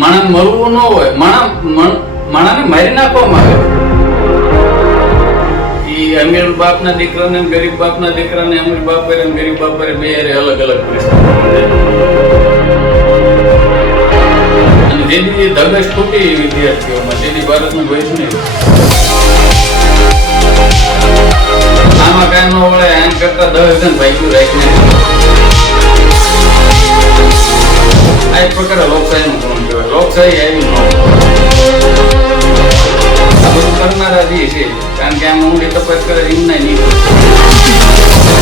માણસ મરવું ન હોય, માણસને મારી નાખવામાં આવે. ઈ અમીર બાપના દીકરાને ગરીબ બાપના દીકરાને અમીર બાપ કરે ગરીબ બાપ કરે બે અલગ અલગ પરિસ્થિતિ. અને જેથી ધગશ તૂટી વિદ્યાર્થીઓમાં જેથી ભારતનું ભવિષ્ય નહીં. આમાં કાંઈ ન વળે, એમ કરતા 10 જણ ભાઈઓ રાખીને આ એક પ્રકારે લોકશાહીનું ગુણ કહેવાય. લોકશાહી આવી ન આ બધું કરનારા જે છે, કારણ કે આમ ઊંડી તપાસ કરે એમના નહીં.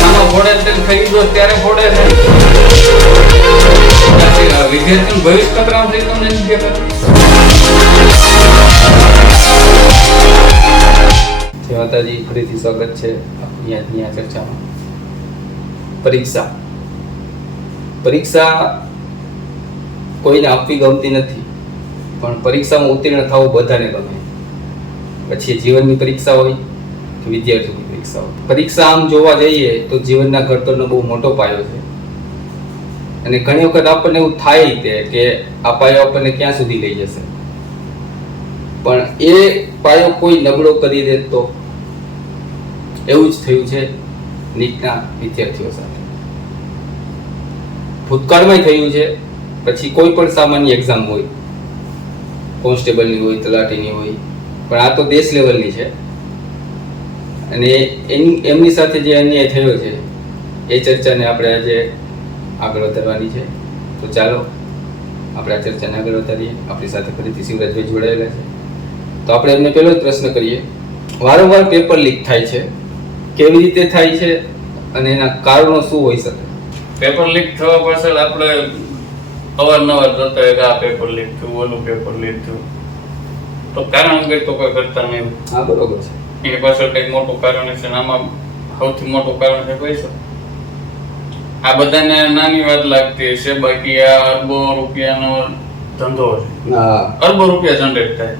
આમાં ફોડે ખરીદો ત્યારે ફોડે છે. વિદ્યાર્થીનું ભવિષ્ય ખતરામાં થઈ ગયું નથી દેખાતું. જય માતાજી, ફરીથી સ્વાગત છે આપણી આજની ચર્ચામાં. પરીક્ષા કોઈને આપવી ગમતી નથી, પણ પરીક્ષામાં ઉત્તીર્ણ થવું બધાને ગમે. પછી જીવનની પરીક્ષા હોય કે વિદ્યાર્થીની પરીક્ષા હોય. પરીક્ષા આમ જોવા જઈએ તો જીવનના ઘડતરનો બહુ મોટો પાયો છે. અને ઘણી વખત આપણને એવું થાય કે આ પાયો આપણને ક્યાં સુધી લઈ જશે, પણ એ પાયો કોઈ નબળો કરી દે તો. એવું જ થયું છે નીટના વિદ્યાર્થીઓ સાથે. ભૂતકાળમાં થયું છે, પછી કોઈ પણ સામાન્ય એક્ઝામ હોય, કોન્સ્ટેબલની હોય, તલાટીની હોય, પણ આ તો દેશ લેવલની છે. અને એમની સાથે જે અન્યાય થયો છે એ ચર્ચાને આપણે આજે આગળ વધારવાની છે. તો ચાલો આપણે આ ચર્ચાને આગળ વધારીએ. આપણી સાથે ફરીથી શિવરાજભાઈ જોડાયેલા છે. તો આપણે એમને પહેલો જ પ્રશ્ન કરીએ. વારંવાર પેપર લીક થાય છે, કેવી રીતે થાય છે અને એના કારણો શું હોઈ શકે? પેપર લીક થવા પાછળ આપણે અવારનવાર જોતા હોય કે આ પેપર લીક થયું, ઓલું પેપર લીક થયું, તો કારણ વગર તો કોઈ કરતા નહીં. હા, બરોબર છે. એની પાછળ કંઈક મોટું કારણ છે. આમાં સૌથી મોટું કારણ છે પૈસા. આ બધાને નાની વાત લાગતી છે, બાકી આ અરબો રૂપિયાનો ધંધો છે. અરબો રૂપિયા જનરેટ થાય.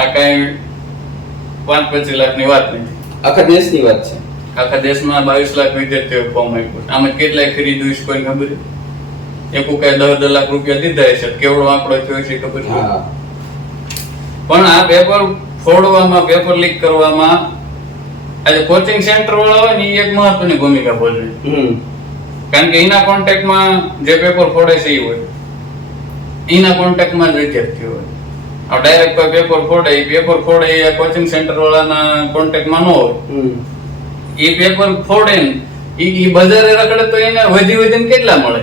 આ કઈ 5-25 લાખની વાત નથી, આખા દેશની વાત છે. આખા દેશમાં 22 લાખ વિદ્યાર્થીઓ ફોર્મ આપ્યું. આમાં કેટલાય ખરીદ્યું છે કોઈ ખબર? એક કઈ 10 લાખ રૂપિયા દીધા છે. કેવડો આંકડો થયો છે ખબર? પણ આ પેપર ફોડવામાં, પેપર લીક કરવામાં આજે કોચિંગ સેન્ટર વાળા હોય ને એ એક મહત્વની ભૂમિકા ભજવે. કારણ કે એના કોન્ટેક્ટમાં જે પેપર ફોડે છે એ હોય, એના કોન્ટેક્ટમાં જ વિદ્યાર્થીઓ હોય. આ ડાયરેક્ટ કોઈ પેપર ફોડે એ કોચિંગ સેન્ટર વાળાના કોન્ટેક્ટમાં ન હોય. એ પેપર ફોડે ને એ બજારે રખડે તો એને વધીને કેટલા મળે?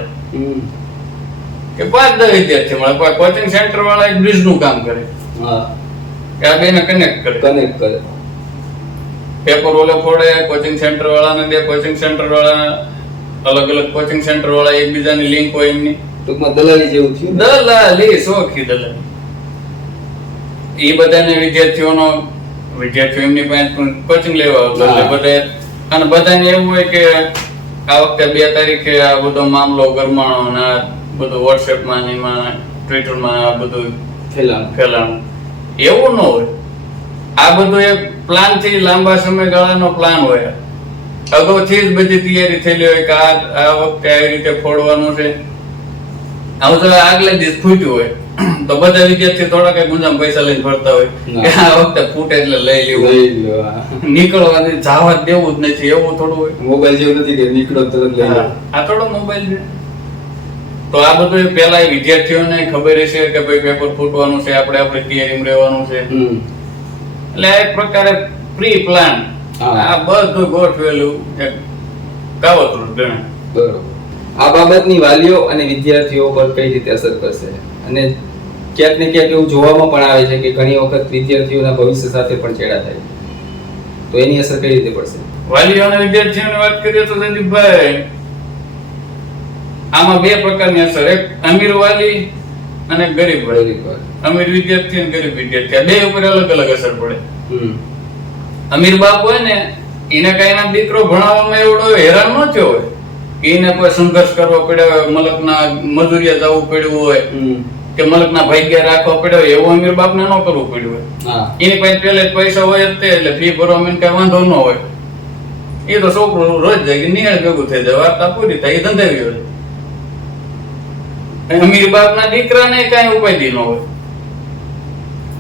કે 5-10 વિદ્યાર્થી મળે. કોચિંગ સેન્ટર વાળા એક બ્રિજ નું કામ કરે, કે આ બેને કનેક્ટ કરે. પેપર ઓલો ફોડે, કોચિંગ સેન્ટર વાળાને દે, કોચિંગ સેન્ટર વાળા અલગ અલગ કોચિંગ સેન્ટર વાળા એકબીજાની લિંક હોય એમની. ટૂંકમાં દલાલી જેવું થયું. દલાલી, સોખી દલાલી. એ બધાને વિદ્યાર્થીઓ એમની પાસે કોચિંગ લેવા આવતા બધા. અને બધાને એવું હોય કે આ વખતે 2 તારીખે આ બધો મામલો ગરમાણો ને આ બધું વોટ્સએપમાં ને એમાં ટ્વિટરમાં આ બધું ફેલાણું. એવું ન હોય. આ બધું એક પ્લાન થી, લાંબા સમયગાળાનો પ્લાન હોય. અગાઉથી જ બધી તૈયારી થયેલી હોય કે આ વખતે આવી રીતે ફોડવાનું છે. આવું તો આગલે દિવસ ફૂટ્યું હોય તો બધા વિદ્યાર્થી થોડા કઈ ગુંજામ પૈસા લઈને ફરતા હોય કે આ વખતે ફૂટે એટલે લઈ લેવું, નીકળવાની જવા દેવું જ નથી. એવું થોડું હોય. મોબાઈલ જેવું નથી કે નીકળો તરત લઈ લો. આ થોડો મોબાઈલ છે. તો આ બધું પેલા વિદ્યાર્થીઓને ખબર હશે કે ભાઈ પેપર ફૂટવાનું છે, આપણે તૈયારીમાં રહેવાનું છે. એટલે આ એક પ્રકારે પ્રી પ્લાન, આ બધું ગોઠવેલું એક કાવતરું ગણાય. બરોબર. આ બાબતની વાલીઓ અને વિદ્યાર્થીઓ પર કઈ રીતે અસર કરશે? અને ક્યાંક ને ક્યાંક એવું જોવામાં પણ આવે છે કે ઘણી વખત વિદ્યાર્થીઓના ભવિષ્ય સાથે પણ ચેડા થાય, તો એની અસર કઈ રીતે પડશે? વાલીઓ અને વિદ્યાર્થીઓની વાત કરીએ તો સંદીપભાઈ, આમાં 2 પ્રકારની અસર. એક અમીર વાલી અને ગરીબ વાલી. અમીર વિદ્યાર્થી અને ગરીબ વિદ્યાર્થી, આ બે ઉપર અલગ અલગ અસર પડે. અમીર બાપ હોય ને એને કઈ એના દીકરો ભણાવવામાં એવડો હેરાન ન થયો હોય, એને કોઈ સંઘર્ષ કરવો પડ્યો હોય, મલકના મજૂરિયા જવું પડ્યું હોય કે મલકના ભાગ્યા રાખવા પડ્યો હોય, એવું અમીર બાપને ન કરવું પડ્યું હોય. એની પાસે પહેલે જ પૈસા હોય જ તે, એટલે ફી ભરવામાં કઈ વાંધો ન હોય. એ તો છોકરું રોજ જાય કે નિહાળ ભેગું થઈ જાય, વાર્તા પૂરી થાય, એ ધંધાવી હોય. અમીર બાપના દીકરાને કાંઈ ઉપાધિ ન હોય,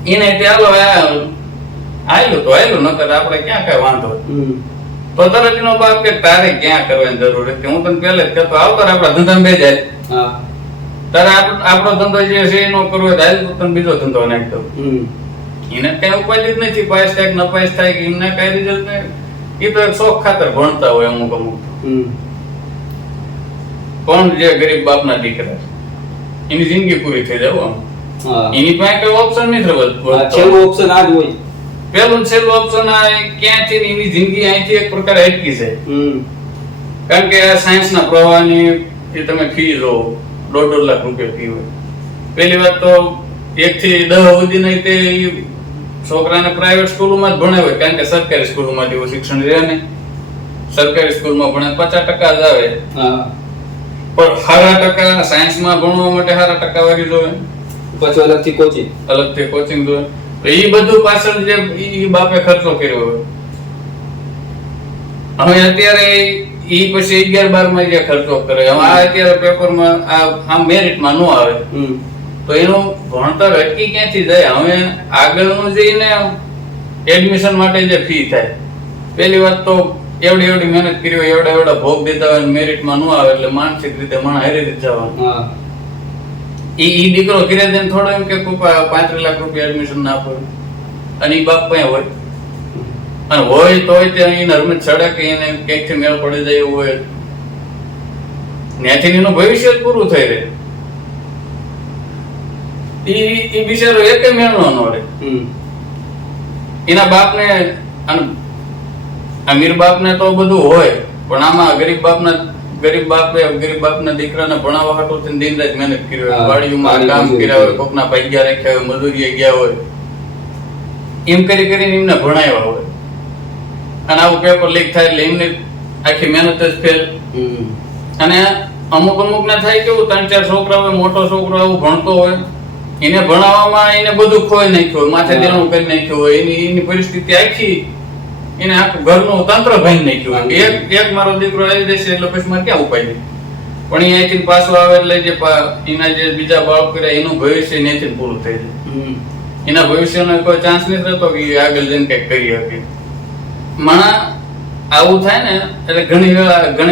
એને ચાલો આયલું તો આયલું, નકર આપણે ક્યાં કઈ વાંધો હોય. તો તરત એનો બાપ કે તારે ક્યાં કરવાની જરૂર હતી, હું તને પહેલે જ કહેતો આવતો આપણા ધંધા બે જાય, તારે આપણો ધંધો જે છે એનો કરવો હોય તો તને બીજો ધંધો નાખી દઉં. એને કઈ ઉપાધિ જ નથી, પાસ થાય કે ન પાસ થાય કે એમને કઈ રિઝલ્ટ નહીં, એ તો એક શોખ ખાતર ભણતા હોય અમુક. પણ જે ગરીબ બાપના દીકરા એની જિંદગી પૂરી થઈ જાય આમ, એની પાસે કઈ ઓપ્શન નથી. છેલ્લું ઓપ્શન આ જ હોય, પેલું છેલ્લું ઓપ્શન આ ક્યાંથી એની જિંદગી અહીંથી એક પ્રકારે અટકી જાય. કારણ કે આ સાયન્સ ના પ્રવાહની એ તમે ફી જો 1.5 લાખ રૂપિયા ફી હોય. પેલી વાત તો 1 થી 10 સુધી નહીં તે છોકરાને પ્રાઇવેટ સ્કૂલોમાં જ ભણાવે, કારણ કે સરકારી સ્કૂલોમાં જેવું શિક્ષણ રહે નહીં. સરકારી સ્કૂલમાં ભણે 50% જ આવે, પણ સારા ટકા સાયન્સમાં ભણવા માટે સારા ટકાવારી જોઈએ, પછી અલગથી કોચિંગ જોઈએ. એ બધું પાછળ જે બાપે ખર્ચો કર્યો હોય, હવે અત્યારે ઈ પછી 11-12 માં જે ખર્ચો કરે, હવે આ અત્યારે પેપરમાં આ મેરિટમાં ન આવે તો એનું ભણતર અટકી ક્યાંથી જાય. હવે આગળનું જઈને એડમિશન માટે જે ફી થાય, પેલી વાત તો એવડી મહેનત કરી હોય, એવડા ભોગ દીધા હોય, મેરિટમાં ન આવે એટલે માનસિક રીતે મણ હારી રીતે જવાનું. ઈ દીકરો ઘરે જઈને થોડો એમ કે 35 લાખ રૂપિયા એડમિશન ના આપે, અને ઈ બાપ પાસે હોય, અને હોય તોય ત્યાં એને રમત ચડે કે એને ક્યાંકથી મેળ પડી જાય એવું હોય, ત્યાંથી એનું ભવિષ્ય પૂરું થઈ રહે. ઈ બિચારો એક મેળ નો રહે. એના બાપને અમીર બાપને તો બધું હોય, પણ આમાં ગરીબ બાપના દીકરાને ભણાવવા હાટુ દિન રાત મહેનત કરી હોય, વાડીઓમાં કામ કર્યા હોય, કોકના ભાગ્યા રાખ્યા હોય, મજૂરીએ ગયા હોય, એમ કરીને એમને ભણાવ્યા હોય, અને આવું પેપર લીક થાય એટલે એમની આખી મહેનત જ ફેલ. અને અમુક ને થાય કેવું 3-4 છોકરા હોય, મોટો છોકરો આવું ભણતો હોય, એને ભણાવવામાં એને બધું ખોઈ નાખ્યું હોય, માથે દેવાનું કરી નાખ્યું હોય, એની પરિસ્થિતિ આખી એને આખું ઘરનું તંત્ર ભાંગી નાખ્યું હોય. એક મારો દીકરો આવી જશે એટલે પછી મારે ક્યાં ઉપાય નહીં. પણ એ અહીંથી પાછો આવે એટલે જે એના જે બીજા બાળક કર્યા એનું ભવિષ્ય અહીંથી પૂરું થઈ જાય. એના ભવિષ્યનો કોઈ ચાન્સ નથી રહેતો કે આગળ જઈને કંઈક કરી શકે. માણા આવું થાય ને એટલે ઘણી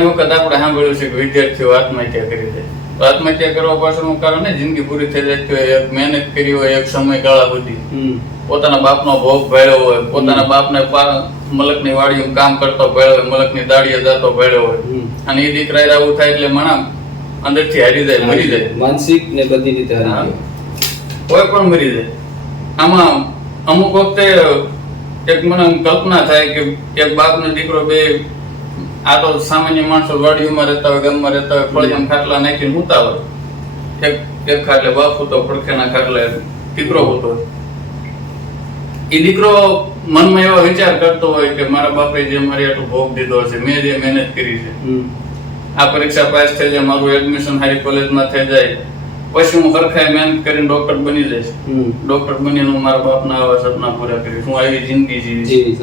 વખત આપણે સાંભળ્યું છે કે વિદ્યાર્થીઓ આત્મહત્યા કરી દે. આત્મહત્યા કરવા પાછળનું કારણ જિંદગી પૂરી થઈ જાય હોય, એક મહેનત કરી હોય, એક સમયગાળા સુધી પોતાના બાપનો ભોગ ભેળ્યો હોય, પોતાના બાપને મલકની વાડીમાં કામ કરતો ભેળ્યો હોય, મલકની દાડીએ જતો ભેળ્યો હોય, અને એ દીકરા આવું થાય એટલે માણા અંદરથી હારી જાય, મરી જાય, માનસિક ને બધી રીતે હારી જાય, કોઈ પણ મરી જાય. આમાં અમુક વખતે એક મને કલ્પના થાય કે એક બાપ ને દીકરો બે, આ તો સામાન્ય માણસો વાડીઓમાં રહેતા હોય, ગામમાં રહેતા હોય, ફળિયામાં ખાટલા નાખીને સૂતા હોય, એક ખાટલે બાપ સૂતો, પડખેના ખાટલે દીકરો સૂતો. એ દીકરો મનમાં એવો વિચાર કરતો હોય કે મારા બાપે જે મારી આટલું ભોગ દીધો છે, મેં જે મહેનત કરી છે, આ પરીક્ષા પાસ થઈ જાય, મારું એડમિશન સારી કોલેજમાં થઈ જાય, પછી હું સરખાઈ મહેનત કરીને ડોક્ટર બની જઈશ, ડોક્ટર બનીને હું મારા બાપના આવા સપના પૂરા કરીશ, હું આવી જિંદગી જીવીશ.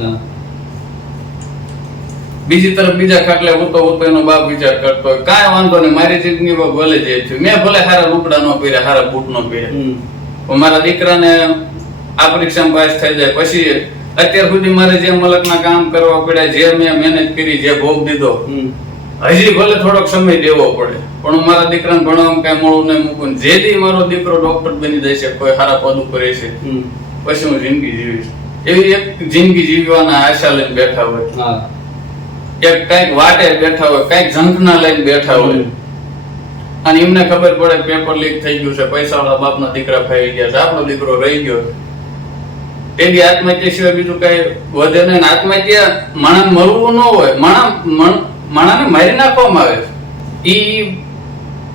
બીજી તરફ બીજા ખાટલે ઉતો એનો બાપ વિચાર કરતો હોય કાંઈ વાંધો નહીં, મારી જિંદગી ભલે જે થયું, મેં ભલે સારા રૂપડા નો પહેર્યા, સારા બૂટ નો પહેર્યા, મારા દીકરાને આ પરીક્ષામાં પાસ થઈ જાય, પછી અત્યાર સુધી મારે જે મલકના કામ કરવા પડ્યા, જે મેં મહેનત કરી, જે ભોગ દીધો, હજી ભલે થોડોક સમય દેવો પડે, પણ હું મારા દીકરાને ભણવામાં કઈ મોડું નહીં મૂકું. જેથી મારો દીકરો ડોક્ટર બની જાય છે, કોઈ સારા પદ ઉપર છે, પછી હું જિંદગી જીવીશ. એવી એક જિંદગી જીવવાના આશા લઈને બેઠા હોય, એક કઈક વાટે બેઠા હોય, કઈક ઝંખના લઈને બેઠા હોય, અને એમને ખબર પડે પેપર લીક થઈ ગયું છે, પૈસાવાળા બાપના દીકરા ખાઈ ગયા છે, આપણો દીકરો રહી ગયો. તેની આત્મહત્યા સિવાય બીજું કઈ વધે નહીં. આત્મહત્યા માણસ મરવું ન હોય, માણસને મારી નાખવામાં આવે છે. ઈ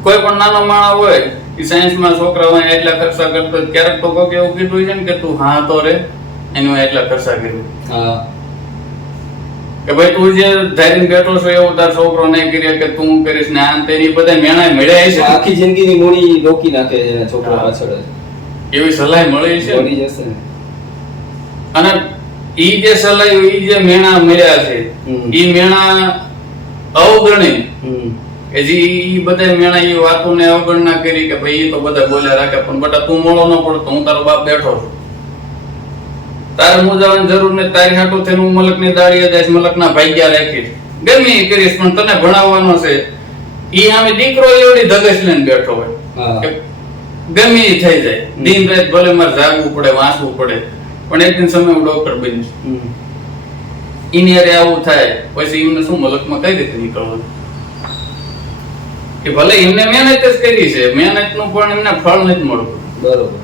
કોઈ પણ નાનો માણસ હોય, એ સાયન્સમાં છોકરા હોય એટલા ખર્ચા કરતો, ક્યારેક તો કોઈક એવું કીધું છે ને કે તું હા તો રે એનું એટલા ખર્ચા કર્યું કે ભાઈ તું જે ધારીને બેઠો છો એવું તાર છોકરો નહીં કરી કે તું કરીશ ને આમ તેની બધા મેણા મળ્યા છે, આખી જિંદગીની મૂડી રોકી નાખે છે છોકરા પાછળ. એવી સલાહ મળી છે, મળી જશે ને. અને ઈ જે સલાહ, ઈ જે મેણા મળ્યા છે, ઈ મેણા અવગણી કે જે ઈ બધા મેણા એ વાતોને અવગણના કરી કે ભાઈ ઈ તો બધા બોલ્યા રાખે, પણ બટા તું મોળો ન પડતો, હું તારો બાપ બેઠો છું, તારે મૂંઝાવાની જરૂર નહીં, તારી હાટું થઈને હું મલકની દાળીએ જઈશ, મલકના ભાગ્યા રાખીશ, ગમે ઈ કરીશ, પણ તને ભણાવવાનો છે. ઈ સામે દીકરો એવડી ધગશ લઈને બેઠો હોય કે ગમે ઈ થઈ જાય, દિન રાત ભલે મારે જાગવું પડે, વાંચવું પડે, પણ એક દિન સમય હું ડોક્ટર બનીશ. એની હારે આવું થાય પછી એમને શું મલકમાં કઈ રીતે નીકળવાનું? કે ભલે એમને મહેનત જ કરી છે, મહેનત નું પણ એમને ફળ નથી મળતું. બરોબર.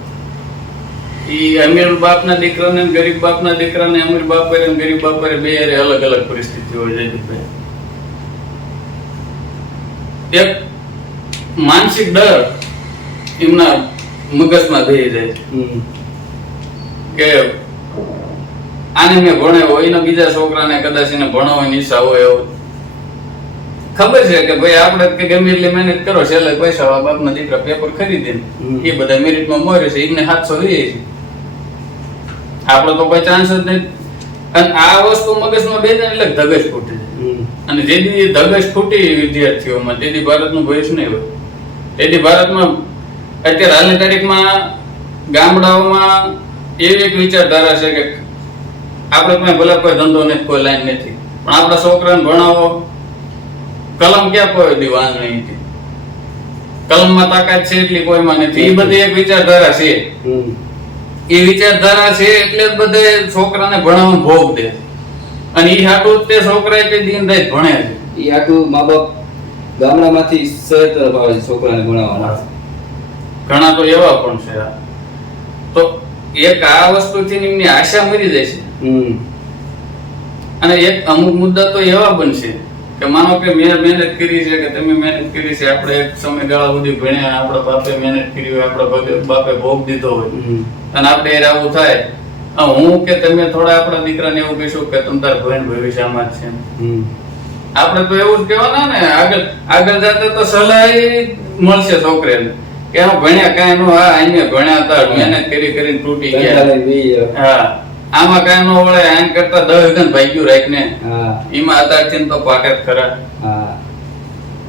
ઈ અમીર બાપના દીકરાને ગરીબ બાપના દીકરાને, અમીર બાપ અને ગરીબ બાપ બે હારે અલગ અલગ પરિસ્થિતિ હોય છે. એક માનસિક ડર એમના મગજમાં થઈ જાય કે આને મેં ભણાવ્યો, એના બીજા છોકરાને કદાચ એને ભણાવવાની ઈચ્છા હોય, એવું ખબર છે કે ભાઈ આપણે કે ગમે એટલી મહેનત કરો, છેલ્લે પૈસા બાપના દીકરા પેપર ખરીદે એ બધા મેરિટમાં મળે છે, એમને 700 રહે છે, આપણો તો કોઈ ચાન્સ જ નહીં. અને આ વસ્તુ મગજમાં બે જાય એટલે ધગશ ફૂટી જાય. અને જેથી ધગશ ફૂટી વિદ્યાર્થીઓમાં, તેથી ભારતનું ભવિષ્ય નહીં હોય. તેથી ભારતમાં અત્યારે હાલની તારીખમાં ગામડાઓમાં એવી એક વિચારધારા છે કે આપણે કોઈ ભલે કોઈ ધંધો નથી, કોઈ લાઈન નથી, પણ આપણા છોકરાને ભણાવો, કલમ ક્યાં કોઈ દી વાંધણી હતી, કલમમાં તાકાત છે એટલી કોઈમાં નથી. એ બધી એક વિચારધારા છે. એ વિચારધારા છે એટલે જ બધે છોકરાને ભણાવવાનો ભોગ દે, અને એ હાટું તે છોકરા તે દિન રાત ભણે છે. એ હાટું મા બાપ ગામડામાંથી શહેર તરફ આવે છે છોકરાને ભણાવવા માટે. ઘણા તો એવા પણ છે. તો એક આ વસ્તુથી એમની આશા મરી જાય છે. અને એક અમુક મુદ્દા તો એવા બનશે કે માનો કે મેં મહેનત કરી છે, કે તમે મહેનત કરી છે, આપણે એક સમયગાળા સુધી ભણ્યા, આપણા બાપે મહેનત કરી હોય, આપણા બાપે ભોગ દીધો હોય, અને આપણે એ આવું થાય, હું કે તમે થોડા આપણા દીકરાને એવું કહીશું કે તમ તાર ભણ ભવિષ્યમાં જ છે. આપણે તો એવું જ કહેવાના ને, આગળ જતા તો સલાહ મળશે છોકરાને કે હું ભણ્યા કાંઈ નો, હા એને ભણ્યા હતા, મહેનત કરી કરીને તૂટી ગયા, હા આમાં કાંઈ નો વળે, આમ કરતા 10 ગણ ભાગ્યું રાખને, એમાં અત્યારથી તો પાકે જ ખરા.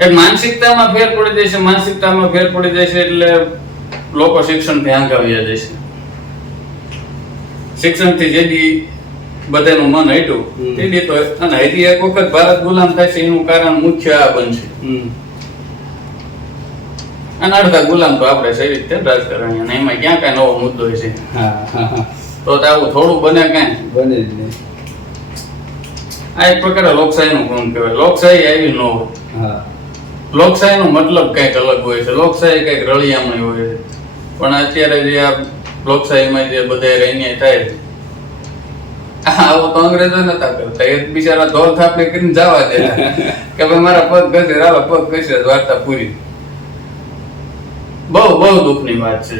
એક માનસિકતામાં ફેર પડી જશે, માનસિકતામાં ફેર પડી જશે એટલે લોકો શિક્ષણથી આંગાવ્યા જશે. શિક્ષણથી જેથી બધાનું મન હટ્યું તેથી તો, અને હજી એક વખત ભારત ગુલામ થશે એનું કારણ મુખ્ય આ બનશે. અને અડધા ગુલામ તો આપણે સહી રીતે રાજકારણી, અને એમાં ક્યાં કાંઈ નવો મુદ્દો છે તો આવું થોડું બને, કાંઈ બને જ નહીં. આ એક પ્રકારે લોકશાહીનું ગુણ કહેવાય. લોકશાહી આવી ન હોય. લોકશાહીનો મતલબ કંઈક અલગ હોય છે, લોકશાહી કંઈક રળિયામણી હોય છે. પણ અત્યારે જે આ લોકશાહીમાં જે બધા અન્યાય થાય છે, આવું તો અંગ્રેજો નતા કરતા. એક બિચારા ધોલ થાપે કરીને જવા દે કે ભાઈ મારા પગ ઘસે, રાવા પગ ઘસે, વાર્તા પૂરી. બહુ બહુ દુઃખની વાત છે.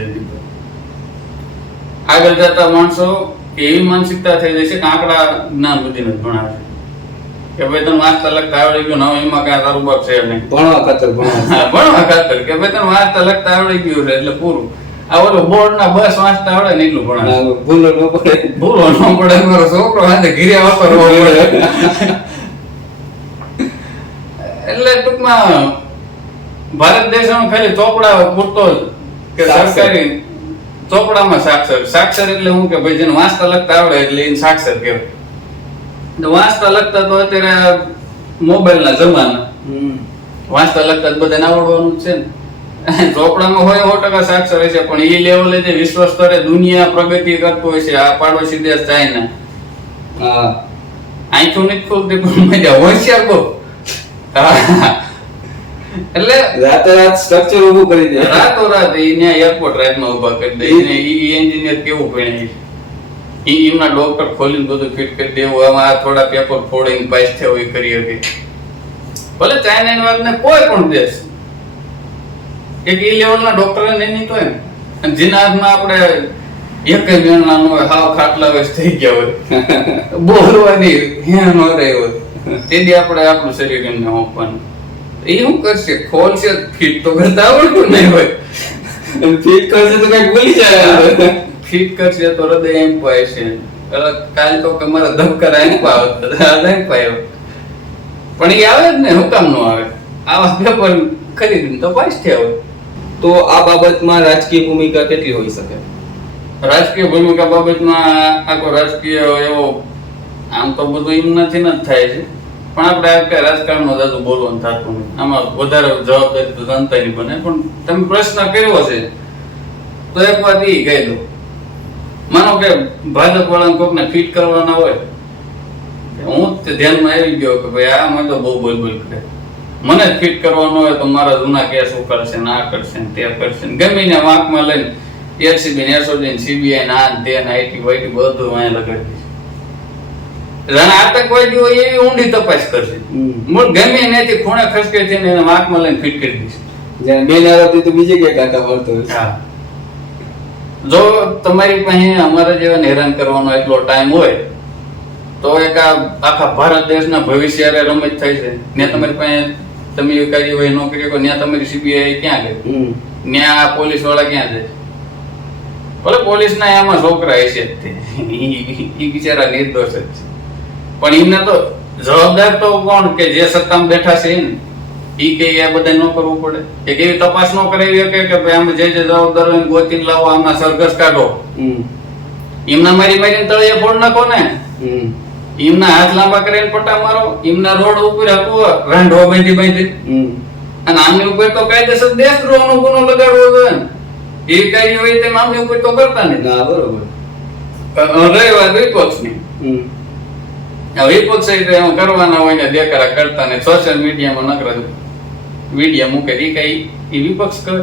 આગળ જતા માણસો એવી માનસિકતા થઈ જાય છે કે આંકડા જ્ઞાન બુદ્ધિને જ ભણાવે કે ભાઈ તને વાંચતા લખતા આવડી ગયું, હવે એમાં કાંઈ તારું બાપ છે નહીં, ભણવા ખાતર ભણવા ખાતર કે ભાઈ તને વાંચતા લખતા આવડી ગયું છે એટલે પૂરું. આ ઓલો બોર્ડ ના બસ વાંચતા આવડે ને એટલું ભણાવે, ભૂલો ન પડે, ભૂલો ન પડે, મારો છોકરો હાથે ઘીરે વાપરવો પડે. એટલે ટૂંકમાં ભારત દેશમાં ખાલી ચોપડા પૂરતો કે સરકારી ચોપડામાં સાક્ષર એટલે હું કે ભાઈ જેને વાંચતા લખતા આવડે એટલે એને સાક્ષર કહેવાય. વાંચતા લખતા તો અત્યારે મોબાઈલ ના જમાના, વાંચતા લખતા બધાને આવડવાનું જ છે ને. ચોપડામાં હોય 100% સાક્ષર હશે, પણ એ લેવલે જે વિશ્વ સ્તરે દુનિયા પ્રગતિ કરતું હોય છે, આ પાડોશી દેશ ચાઇના, આંખો નથી ખોલતી પણ મજા હોશિયાર બહુ. એટલે રાતોરાત સ્ટ્રક્ચર ઊભું કરી દે, રાતોરાત એને એરપોર્ટ રાતમાં ઊભા કરી દે. એને ઈ એન્જિનિયર કેવું ભણે, એમના ડોક્ટર ખોલીને બધું ફિટ કરી દેવું, આમાં આ થોડા પેપર ફોડીને પાસ થયો એ કરી શકે. ભલે ચાઇનાની વાત ને કોઈ પણ દેશ એક ઈ લેવલના ડોક્ટર નહીં તો એમ, અને જેના હાથમાં આપણે એક મેળના નો હાવ ખાટલા વેસ થઈ ગયા હોય, બોલવાની હે ન રહી હોય, તેથી આપણે આપણું શરીર એમને હોપવાનું. એ શું કરશે? ખોલશે, ફિટ તો કરતા આવડતું નહીં હોય, ફિટ કરશે તો કઈક ભૂલી જાય, ફિટ કરશે તો હૃદય એમ પાય છે. કાલ તો કે મારા ધબકારા એમ પાવ, પણ એ આવે જ ને, હું કામ નો આવે? આવા પેપર ખરીદીને તો પાસ થયા હોય. તો આ બાબતમાં રાજકીય ભૂમિકા કેટલી હોઈ શકે? રાજકીય ભૂમિકા બાબતમાં આખો રાજકીય એવો આમ તો બધું એમનાથી ન જ થાય છે, પણ આપણે આ રાજકારણમાં જાજુ બોલવાનું થતું નથી. આમાં વધારે જવાબદારી તો જનતાની બને. પણ તમે પ્રશ્ન કર્યો છે તો એક વાત એ કહી દો, માનો કે ભાજપ વાળાને કોકને ફિટ કરવાના હોય, હું જ ધ્યાનમાં આવી ગયો કે ભાઈ આ મને તો બહુ બોલ કરે, મને જ ફિટ કરવાનો હોય તો મારા જૂના કેસ ઉકાળશે ને આ કરશે ને તે કરશે ને ગમે ને વાંકમાં લઈને એલસીબી ને એસઓજી ને સીબીઆઈ ના તે આઈટી વાઈટી બધું અહીંયા લગાડી દઈશ. જાણે આતંકવાદી હોય એવી ઊંડી તપાસ કરશે, મૂળ ગમે નથી ખૂણે ખસકે છે ને એને વાંકમાં લઈને ફિટ કરી દઈશ. જ્યારે મેન આરોપી તો બીજે કે કાકા મળતો હોય. હા, જો તમારી પાસે અમારા જેવાને હેરાન કરવાનો એટલો ટાઈમ હોય તો એક આખા ભારત દેશના ભવિષ્ય રમત થાય છે. ત્યાં તમારી પાસે તમે કાર્યવાહી ન કરી શકો, ત્યાં તમારી સીબીઆઈ ક્યાં ગઈ, ત્યાં પોલીસ વાળા ક્યાં જાય? ભલે પોલીસ ના એમાં છોકરા હશે જ તે, ઈ બિચારા નિર્દોષ જ છે, પણ એમને તો જવાબદાર તો કોણ કે જે સત્તામાં બેઠા છે ને ઈ કે આ બધા ન કરવું પડે. એક એવી તપાસ ન કરાવી શકે કે ભાઈ આમ જે જવાબદાર હોય ગોતીને લાવો, આમના સરઘસ કાઢો, એમના મારીને તળિયે ફોડ નાખો ને, એમના હાથ લાંબા કરીને પટ્ટા મારો, એમના રોડ ઉપર હકવો રાંઢવા બાંધી અને આમની ઉપર તો કાયદેસર દેશદ્રોહનો ગુનો લગાડવો જોઈએ ને. એ કઈ હોય તેમ આમની ઉપર તો કરતા નહીં. બરોબર. રહી વાત વિપક્ષની, વિપક્ષ કરવાના હોય ને દેખાડા કરતા ને સોશિયલ મીડિયામાં નકરા વિડીયો મૂકે એ કઈ એ વિપક્ષ કરે.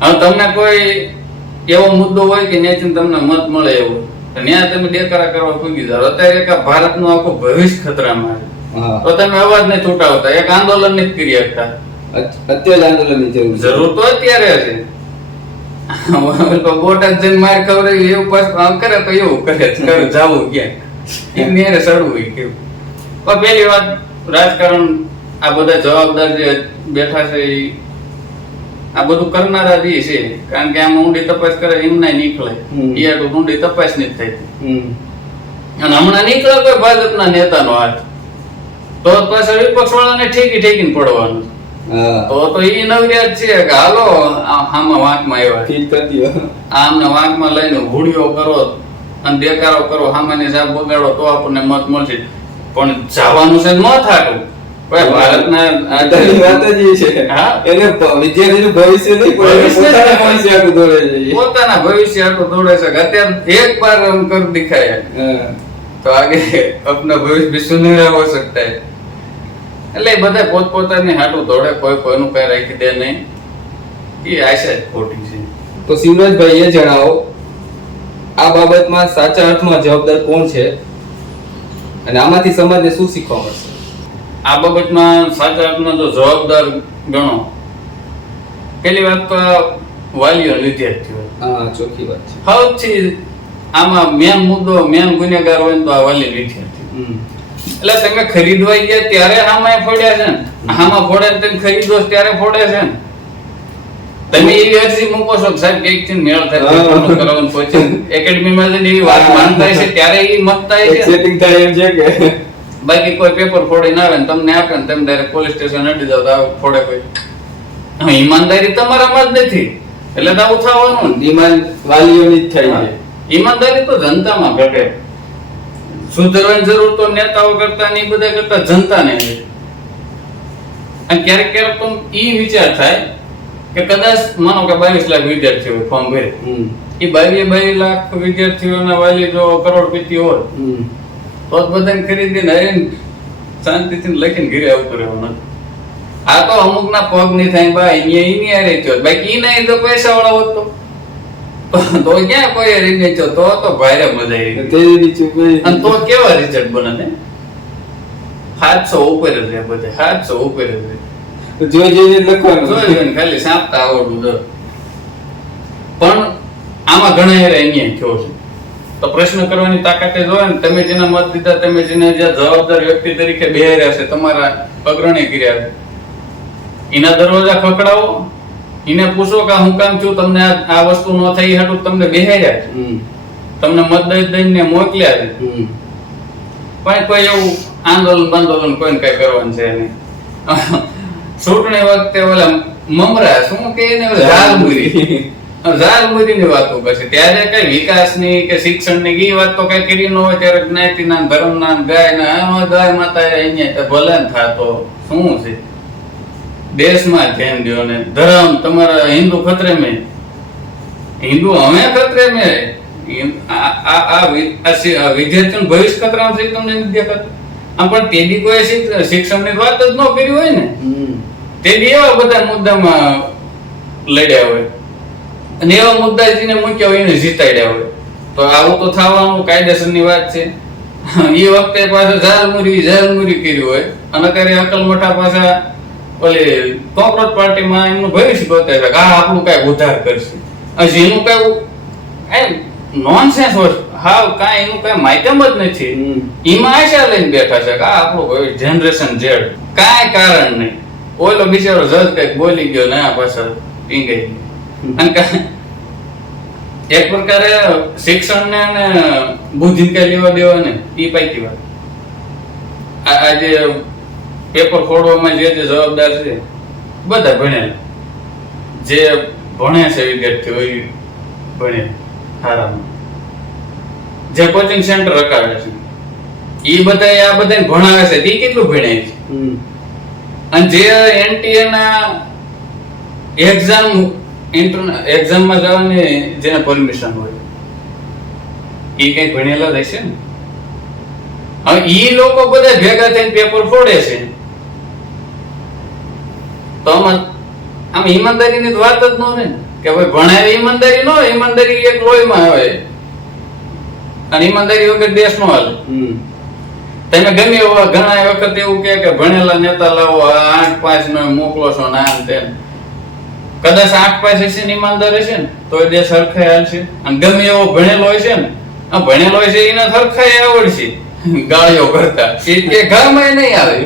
હવે તમને કોઈ એવો મુદ્દો હોય કે ત્યાંથી તમને મત મળે એવું, ત્યાં તમે દેખાડા કરવા પૂગી જાવ. અત્યારે એક ભારતનું આખું ભવિષ્ય ખતરામાં છે, તો તમે અવાજ નહીં છૂટાવતા, એક આંદોલન નહીં કરી શકતા. અત્યારે આંદોલનની જરૂર તો અત્યારે છે. બોટાદ જઈને માર ખવડાવી એવું પાછું કરે તો એવું કરે જવું ક્યાંક એમને સડવું કેવું. પણ પેલી વાત રાજકારણ આ બધા જવાબદાર જે બેઠા છે આ બધું કરનારા જે છે, કારણ કે આમાં ઊંડી તપાસ કરે એમને નીકળે, એ આટલું ઊંડી તપાસ નથી થતી. અને હમણાં નીકળે કોઈ ભાજપના નેતાનો હાથ તો પાછળ વિપક્ષ વાળાને ઠેકીને પડવાનું. તો ઈ નવરિયાત છે કે હાલો આમાં વાંકમાં આવ્યા, આમને વાંકમાં લઈને હુડિયો કરો અને દેખાડો કરો, સામાન્ય સાહેબ બગાડો તો આપણને મત મળશે. પણ જવાનું છે ન થાતું. ભારતના પોતાના ભવિષ્ય આટલું દોડે છે કે અત્યારે એક બાર કરી દિખાય તો આગે અપના ભવિષ્ય भी सुनहरा हो सकता है. એટલે બધા પોતપોતાની હાટું દોડે, કોઈ કોઈનું કઈ રાખી દે નહીં, એ આશા જ ખોટી છે. તો શિવરાજભાઈ એ જણાવો આ બાબતમાં સાચા અર્થમાં જવાબદાર કોણ છે અને આમાંથી સમાજને શું શીખવા મળશે? આ બાબતમાં સાચા અર્થમાં જો જવાબદાર ગણો, પેલી વાત તો વાલીઓ વિદ્યાર્થીઓ. હા, ચોખ્ખી વાત છે. સૌથી આમાં મેન મુદ્દો, મેન ગુનેગાર હોય તો આ વાલી વિદ્યાર્થી. એટલે તમે ખરીદવા ગયા ત્યારે આમાં ફોડ્યા છે ને, આમાં ફોડે તમે ખરીદો ત્યારે ફોડે છે ને. તમે એવી અરજી મૂકો છો કે સાહેબ કઈક થી મેળ થાય કરવાનું કોચિંગ એકેડમીમાં જઈને એવી વાત માનતા છે ત્યારે એ મતતા છે સેટિંગ થાય એમ છે કે બાકી કોઈ પેપર ફોડીને આવે ને તમને આપે ને તમે ડાયરેક્ટ પોલીસ સ્ટેશન અડી જાવ તો આ ફોડે કોઈ. ઈમાનદારી તમારામાં જ નથી એટલે તો આવું થવાનું. ઈમાન વાલીઓની જ થાય છે. ઈમાનદારી તો જનતામાં ઘટે. સુધરવાની જરૂર તો નેતાઓ કરતા ને બધા કરતા જનતાને છે. અને ક્યારેક ક્યારેક તો ઈ વિચાર થાય કે કદાચ માનો કે 22 લાખ વિદ્યાર્થીઓ ફોર્મ ભરે, એ 22 લાખ વિદ્યાર્થીઓના વાલી જો કરોડપતિ હોય તો જ બધાને ખરીદીને હરીને શાંતિથી લખીને ઘરે આવતું રહેવાનું. આ તો અમુક ના પગ નહીં થાય બા એની હારે થયો, બાકી ઈ નહીં તો પૈસા વાળા હોત તો ક્યાં કોઈ રીને થયો તો ભારે મજા આવી. અને તો કેવા રિઝલ્ટ બને ને 700 ઉપર જ રહે, બધે 700 ઉપર જ રહે. જોઈને લખવાનું, જોઈને ખાલી સાંપતા આવડવું દો. પણ આમાં ઘણા હેરા અહીંયા થયો છે તો પ્રશ્ન કરવાની તાકાતે જોવે ને. તમે જેના મત દીધા, તમે જેને જે જવાબદાર વ્યક્તિ તરીકે બેહર્યા છે, તમારા અગ્રણી કર્યા છે, એના દરવાજા ખખડાવો, એને પૂછો કે હું કામ છું, તમને આ વસ્તુ ન થઈ હાટું તમને બેહાર્યા છે, તમને મત દઈને મોકલ્યા છે, પણ કોઈ એવું આંદોલન બંદોલન કોઈને કઈ કરવાનું છે નહીં. ચૂંટણી વખતે ઓલા મમરા શું કે એને ઝાલમુરીની વાતો કરશે. ત્યારે કઈ વિકાસની કે શિક્ષણની ઈ વાત તો કઈ કરી ન હોય. ત્યારે જ્ઞાતિના ધર્મના ગાયના ગાય માતા અહીંયા ભલે ને થાતો શું છે. દેશમાં ધ્યાન દો ને ધર્મ તમારા હિન્દુ ખતરે મેં, હિન્દુ અમે ખતરે મેં. આ વિદ્યાર્થીનું ભવિષ્ય ખતરામાં છે તમને નથી દેખાતું. આમ પણ તેદી કોઈ શિક્ષણની વાત જ ન કરી હોય ને, તેદી એવા બધા મુદ્દામાં લડ્યા હોય અને એવા મુદ્દા જેને મૂક્યા હોય એને જીતાડ્યા હોય. તો આવું તો થવાનું કાયદેસરની વાત છે. એ વખતે પાછા ઝાલમુરી કર્યું હોય અને અત્યારે અકલ મોટા પાછા ઓલી કોંગ્રેસ પાર્ટીમાં એમનું ભવિષ્ય બતાવે કે આ આપણું કઈ ઉદ્ધાર કરશે. હજી એનું કઈ નોનસેન્સ વસ્તુ હાવ કાંઈ એનું કઈ માધ્યમ જ નથી. એમાં આશા લઈને બેઠા છે કે આ આપણું જનરેશન ઝેડ. કાંઈ કારણ નહીં. ઓલો બિચારો જજ કઈક બોલી ગયો ને આ પાછળ પીંગાઈ ગયો. અને એક પ્રકારે શિક્ષણ ને અને બુદ્ધિ કઈ લેવા દેવા ને એ પૈકી વાત. આજે પેપર ફોડવામાં જે જવાબદાર છે બધા ભણેલા, જે ભણે છે વિદ્યાર્થીઓ એ ભણે સારામાં, જે કોચિંગ સેન્ટર રખાવે છે એ બધા આ બધાને ભણાવે છે તે કેટલું ભણાય છે. અને જે એનટીએ ના એક્ઝામમાં જવાની જેને પરમિશન હોય એ કઈ ભણેલા રહેશે ને. હવે ઈ લોકો બધા ભેગા થઈને પેપર ફોડે છે તો આમ ઈમાનદારીની વાત જ ન રહે કે ભાઈ ભણાવે ઈમાનદારી ન હોય. ઈમાનદારી એક લોહીમાં આવે અને ઈમાનદારી વગર દેશ નો હાલે. તમે ગમે એવા ઘણા વખત એવું કે ભણેલા નેતા લાવો 8-5 ને મોકલો છો ને આમ તેમ. કદાચ 8-5 હશે ને ઈમાનદાર હશે ને તો એ દેશ હરખાઈ હાલશે. અને ગમે એવો ભણેલો હોય છે ને આ ભણેલો હોય છે એને હરખાઈ આવડશે ગાળીઓ કરતા એ ઘરમાં નહીં આવે.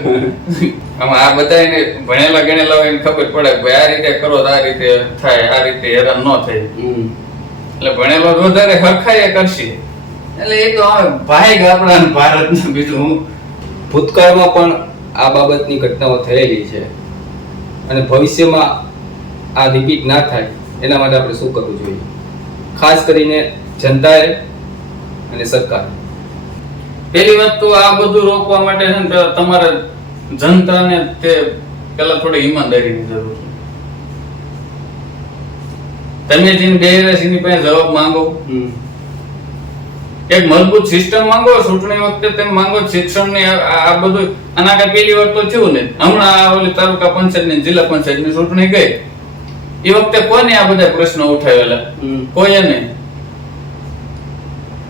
આમાં આ બધા ભણેલા ગણેલા હોય એને ખબર પડે કે આ રીતે કરો તો આ રીતે થાય, આ રીતે હેરાન ન થાય. એટલે ભણેલો વધારે હરખાઈ કરશે. એટલે એ તો ભાઈ આપણા ભારતનું બીજું હું. ભૂતકાળમાં પણ આ બાબતની ઘટનાઓ થયેલી છે અને ભવિષ્યમાં આ રિપીટ ના થાય એના માટે આપણે શું કરવું જોઈએ, ખાસ કરીને જનતાએ અને સરકાર. પહેલી વાત તો આ બધું રોકવા માટે છે ને તમારે જનતાને તે પેલા થોડી ઈમાનદારીની જરૂર છે. તમે જેને બેરાશીની પાસે જવાબ માંગો, એક મજબૂત સિસ્ટમ માંગો, ચૂંટણી વખતે તમે માંગો શિક્ષણની આ બધું. આના કઈ પહેલી વાર તો થયું ને હમણાં ઓલી તાલુકા પંચાયતની જિલ્લા પંચાયતની ચૂંટણી ગઈ એ વખતે કોને આ બધા પ્રશ્નો ઉઠાવેલા? કોઈએ નહીં.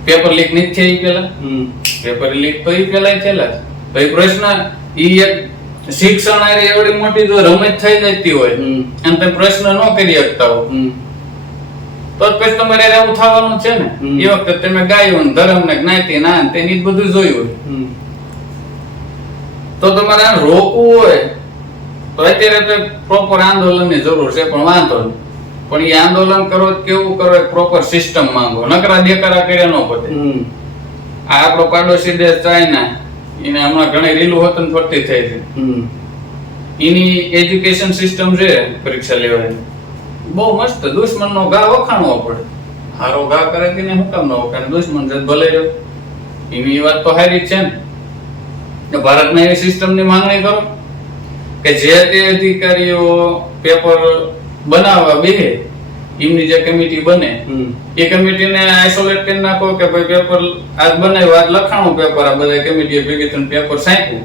પેપર લીક નહીં થઈ પેલા, પેપર લીક તો એ પેલા થયેલા. તો એ પ્રશ્ન ઈ એક શિક્ષણ આરી એવડી મોટી જો રમત થઈ જતી હોય અને તમે પ્રશ્ન ન કરી શકતા હો તો પછી તમારે આવું થવાનું છે ને. એ વખતે તમે ગાયું ધર્મ ને જ્ઞાતિ ના તેની બધું જોયું હોય તો તમારે આ રોકવું હોય તો અત્યારે તો પ્રોપર આંદોલનની જરૂર છે. પણ વાંધો નહીં, પણ એ આંદોલન કરો કેવું કરો, એક પ્રોપર સિસ્ટમ માંગો. નકરા દેકારા કર્યા ન પતે. આ આપણો પાડોશી દેશ ચાઇના એને હમણાં ઘણી રીલું હોતન ફરતી થઈ છે. એની એજ્યુકેશન સિસ્ટમ છે પરીક્ષા લેવાની બહુ મસ્ત. દુશ્મનનો ઘા વખાણવો પડે. હારો ઘા કરે કે ને હું કામ ન વખાણે? દુશ્મન છે ભલે રહ્યો. એની વાત તો સારી જ છે ને. ભારતમાં એવી સિસ્ટમની માંગણી કરો કે જે તે અધિકારીઓ પેપર બનાવવા બેહે એમની જે કમિટી બને એ કમિટીને આઇસોલેટ કરી નાખો કે ભાઈ પેપર આજ બનાવ્યું, આજ લખાણું પેપર, આ બધા કમિટીએ ભેગી થઈને પેપર સાંપ્યું,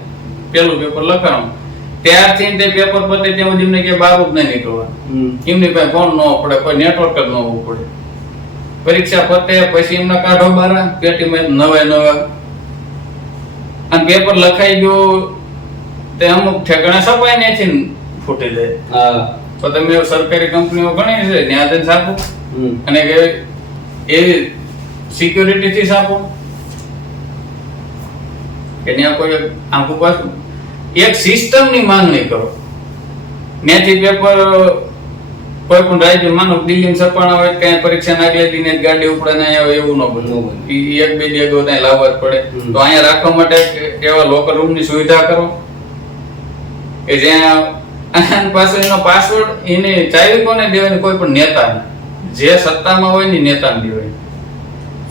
પેલું પેપર લખાણું, ત્યારથી તે પેપર પતે ત્યાં સુધી એમને કે બહાર જ નહીં નીકળવા. એમની પાસે ફોન ન પડે, કોઈ નેટવર્ક જ ન હોવું પડે. પરીક્ષા પતે પછી એમને કાઢો બહાર પેટીમાં નવા અને પેપર લખાઈ ગયું તે અમુક ઠેકાણા સપાઈ નથી ફૂટી જાય. તો તમે સરકારી કંપનીઓ ઘણી છે ત્યાં જઈને છાપો અને એ સિક્યોરિટી થી છાપો કે ત્યાં કોઈ આખું પાછું એક સિસ્ટમ ની માંગણી કરો. ત્યાંથી પેપર કોઈ પણ રાજ્ય માનો દિલ્હી સપાણા હોય કઈ પરીક્ષા નાખી દીને ગાડી ઉપડે ના આવે એવું ન બને. એક બે દેગો ત્યાં લાવવા જ પડે. તો અહીંયા રાખવા માટે એવા લોકર રૂમ ની સુવિધા કરો કે જ્યાં પાસે એનો પાસવર્ડ એને ચાવી કોને દેવાની? કોઈ પણ નેતાને, જે સત્તામાં હોય ને નેતાને દેવાય.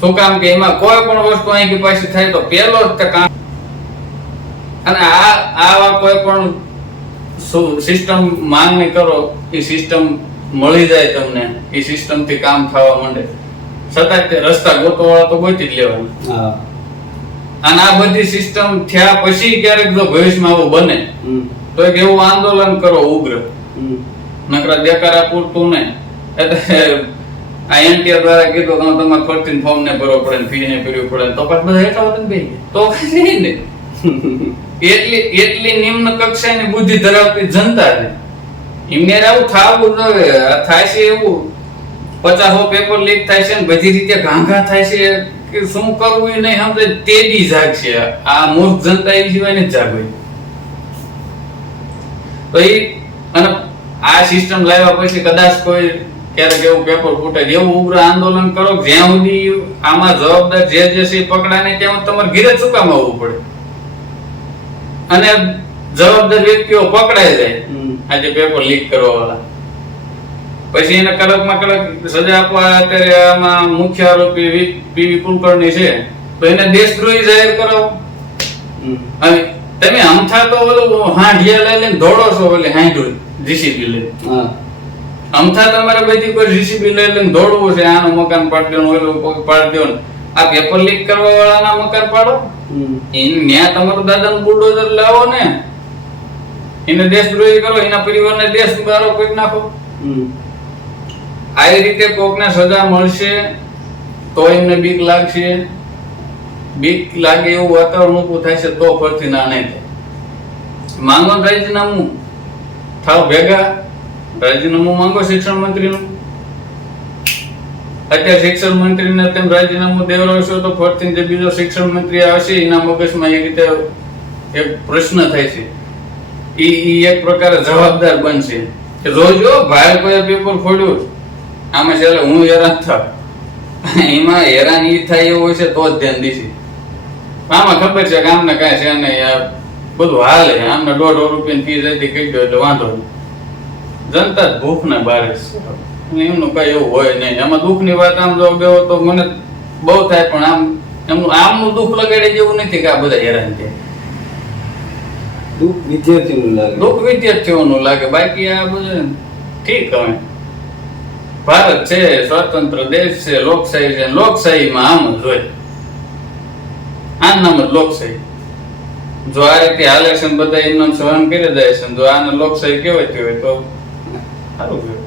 શું કામ કે એમાં કોઈ પણ વસ્તુ અહીંથી પાછી થાય તો પેલો જ કામ. અને આવા કોઈ પણ સિસ્ટમ માંગણી કરો, એ સિસ્ટમ મળી જાય તમને, એ સિસ્ટમ થી કામ થવા માંડે. છતાં તે રસ્તા ગોતવાળા તો ગોતી જ લેવાના. અને આ બધી સિસ્ટમ થયા પછી ક્યારેક જો ભવિષ્યમાં આવું બને તો એક એવું આંદોલન કરો ઉગ્ર, નકરા દેકારા પૂરતું નહીં. એટલે આ એનટીઆર દ્વારા કીધું કે તમારે ફરતી ફોર્મ ને ભરવો પડે ને ફી ને ભરવી પડે તો પછી બધા હેઠા હોત ને તો કઈ ને. એટલી નિમ્ન કક્ષાની બુદ્ધિ ધરાવતી જનતા છે, એમને આવું થવું જોઈએ. થાય છે એવું 50 પેપર લીક થાય છે ને બધી રીતે ઘાંઘા થાય છે કે શું કરવું એ નહીં સમજે તેડી જાગશે. આ મૂર્ખ જનતા એ સિવાય ને જાગવી. તો એ અને આ સિસ્ટમ લાવ્યા પછી કદાચ કોઈ ક્યારેક એવું પેપર ફૂટે એવું ઉગ્ર આંદોલન કરો જ્યાં સુધી આમાં જવાબદાર જે છે પકડાય ને ત્યાં તમારે ઘીરે ચૂકામ આવવું પડે અને જવાબદાર વ્યક્તિઓ પકડાઈ જાય. આજે પેપર લીક કરવા વાળા પછી એને કડકમાં કડક સજા આપવા. અત્યારે આમાં મુખ્ય આરોપી પીવી કુલકર્ણી છે તો એને દેશદ્રોહી જાહેર કરાવો. અને તમે અમથા તો ઓલું હાંડિયા લઈ લઈને દોડો છો, ઓલી હાંડું જીસીબી લઈ અમથા તમારે બધી કોઈ જીસીબી લઈ લઈને દોડવું છે, આનું મકાન પાડી દેવાનું, ઓલું પાડી દેવાનું. આ પેપર લીક કરવા વાળાના મકાન પાડો, ત્યાં તમારું દાદાનું બુલડોઝર લાવો ને, એને દેશદ્રોહી કરો, એના પરિવારને દેશ બારો કરી નાખો. આ રીતે કોકને સજા મળશે તો એમને બીક લાગશે. બીક લાગે એવું વાતાવરણ ઊભું થાય છે તો ફરતી ના નહીં થાય. માંગો રાજીનામું થાવ ભેગા, રાજીનામું માંગો શિક્ષણ મંત્રીનું. અત્યારે શિક્ષણ મંત્રીને તેમ રાજીનામું દેવડાવશો તો ફરતી જે બીજો શિક્ષણ મંત્રી આવશે એના મગજમાં એ રીતે એક પ્રશ્ન થાય છે. એ એક પ્રકારે જવાબદાર બનશે કે જોજો ભાઈ કોઈ પેપર ફોડ્યું, આમાં છેલ્લે હું હેરાન થાવ. એમાં હેરાન ઈ થાય એવું હોય છે તો જ ધ્યાન દેશે. આમાં ખબર છે કે આમને કાંઈ છે નહીં, બધું હાલે, આમને 1.5 રૂપિયાની ફી જતી કહી દો એટલે વાંધો નહીં. જનતા જ ભૂખને બારે છે, એમનું કઈ એવું હોય નહીં. એમાં દુઃખની વાત આમ જો ગયો તો મને બહુ થાય, પણ આમ એમનું આમનું દુઃખ લગાડે જેવું નથી કે આ બધા હેરાન થાય. દુઃખ વિદ્યાર્થીઓનું લાગે, દુઃખ વિદ્યાર્થીઓનું લાગે. બાકી આ બધું ઠીક. હવે ભારત છે, સ્વતંત્ર દેશ છે, લોકશાહી છે, લોકશાહીમાં આમ જ હોય. આ નામ જ લોકશાહી. જો આ રીતે હાલે છે બધા એમનામ સહન કરી જાય છે, જો આને લોકશાહી કહેવાતી હોય તો સારું કહેવાય.